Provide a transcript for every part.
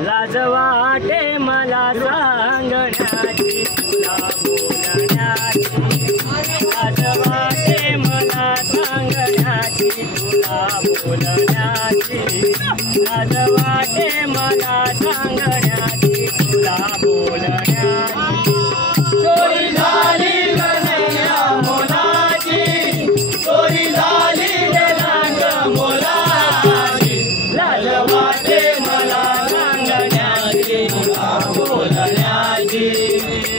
लाज वाटे मला सांगण्याची तुला बोलण्याची लाज वाटे मला सांगण्याची तुला बोलण्याची लाज वाटे मला सांगण्याची तुला बोलण्याची चोरी झाली कन्हैया मोलाची चोरी झाली लाग मोलाची लाज वाटे मला सांगण्याची तुला बोलण्याची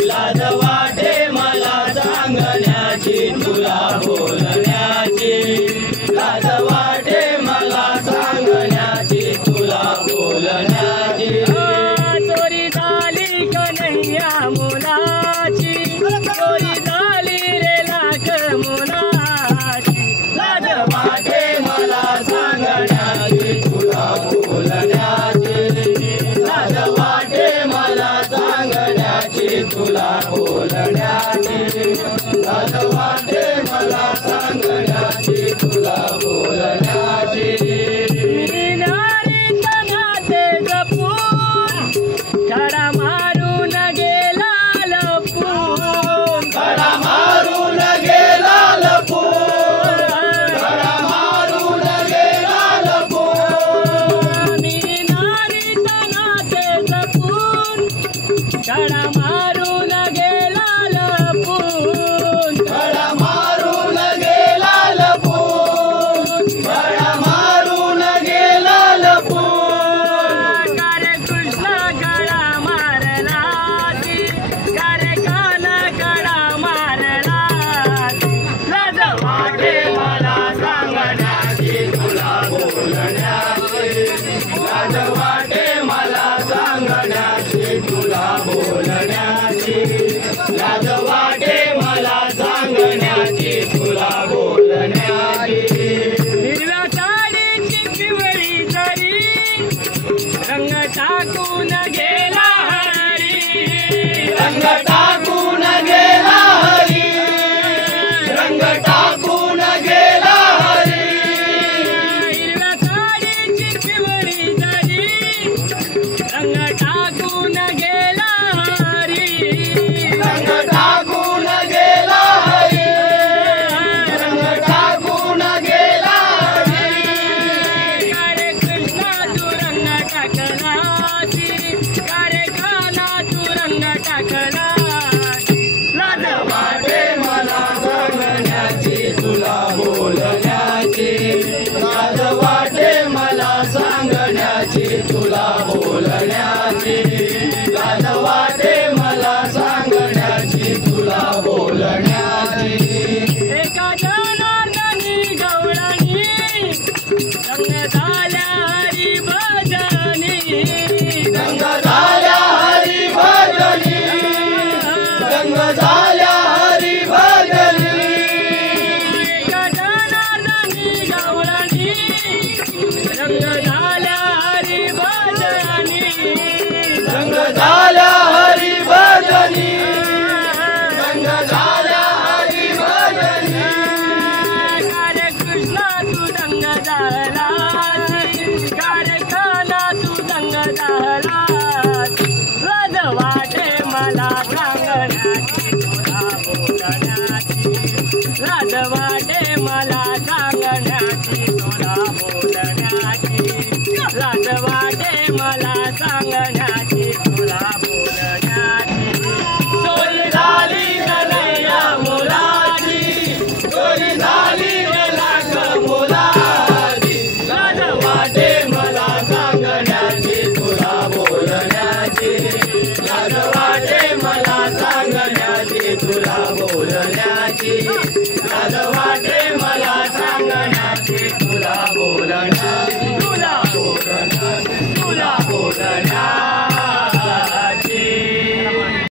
लाज वाटे मला सांगण्याची तुला बोलण्याची लाज वाटे मला सांगण्याची तुला बोलण्याची चोरी झाली कन्हैया मोलाची चोरी झाली रे लाख मोलाची लाज वाटे मला सांगण्याची तुला बोलण्याची लाज वाटे मला सांगण्याची तुला बोलण्याची लाज वाटे मला सांगण्याची तुला बोलण्याची मी नारी तनाते जपून धडा मारून गेला लपून धडा मारून गेला लपून धडा मारून गेला लपून मी नारी तनाते जपून धडा मारून गेला लपून धडा मारून गेला लपून धडा मारून गेला लपून कारे कृष्ण गळा मारला कारे कान गळा मारला लाज वाटे मला सांगण्याची तुला बोलण्याची लाज वाटे मला सांगण्याची तुला बोलण्याची लाज वाटे मला सांगण्याची तुला बोलण्याची हिरव्या साडीची पिवळी जरी रंग टाकून गेला हरी रंग टाकून गेला हरी रंग टाकून गेला हरी हिरव्या साडीची पिवळी जरी रंग टाकून गेला हरी रंग टाकून गेला हरी रंग टाकून गेला हरी कारे कृष्णा तू रंग टाकला कारे काना तू रंग टाकला लाज वाटे मला सांगण्याची तुला बोलण्याची लाज वाटे मला सांगण्याची तुला बोलण्याची लाज वाटे मला सांगण्याची तुला बोलण्याची एका जनार्दनी गवळणी रंग झाल्या हरी भजनी रंग झाल्या हरी भजनी रंग झाल्या हरी भजनी एका जनार्दनी गवळणी रंग झाल्या हरी भजनी रंग झाल्या हरी भजनी रंग झाल्या हरी भजनी कारे कृष्णा तू रंग झाला कारे काना तू रंग झाला लाज वाटे मला सांगण्याची तुला बोलण्याची लाज वाटे मला सांगण्याची तुला बोलण्याची लाज वाटे मला सांगण्याची तुला बोलण्याची चोरी झाली कन्हैया मोलाची चोरी झाली लाख मोलाची लाज वाटे मला सांगण्याची तुला बोलण्याची लाज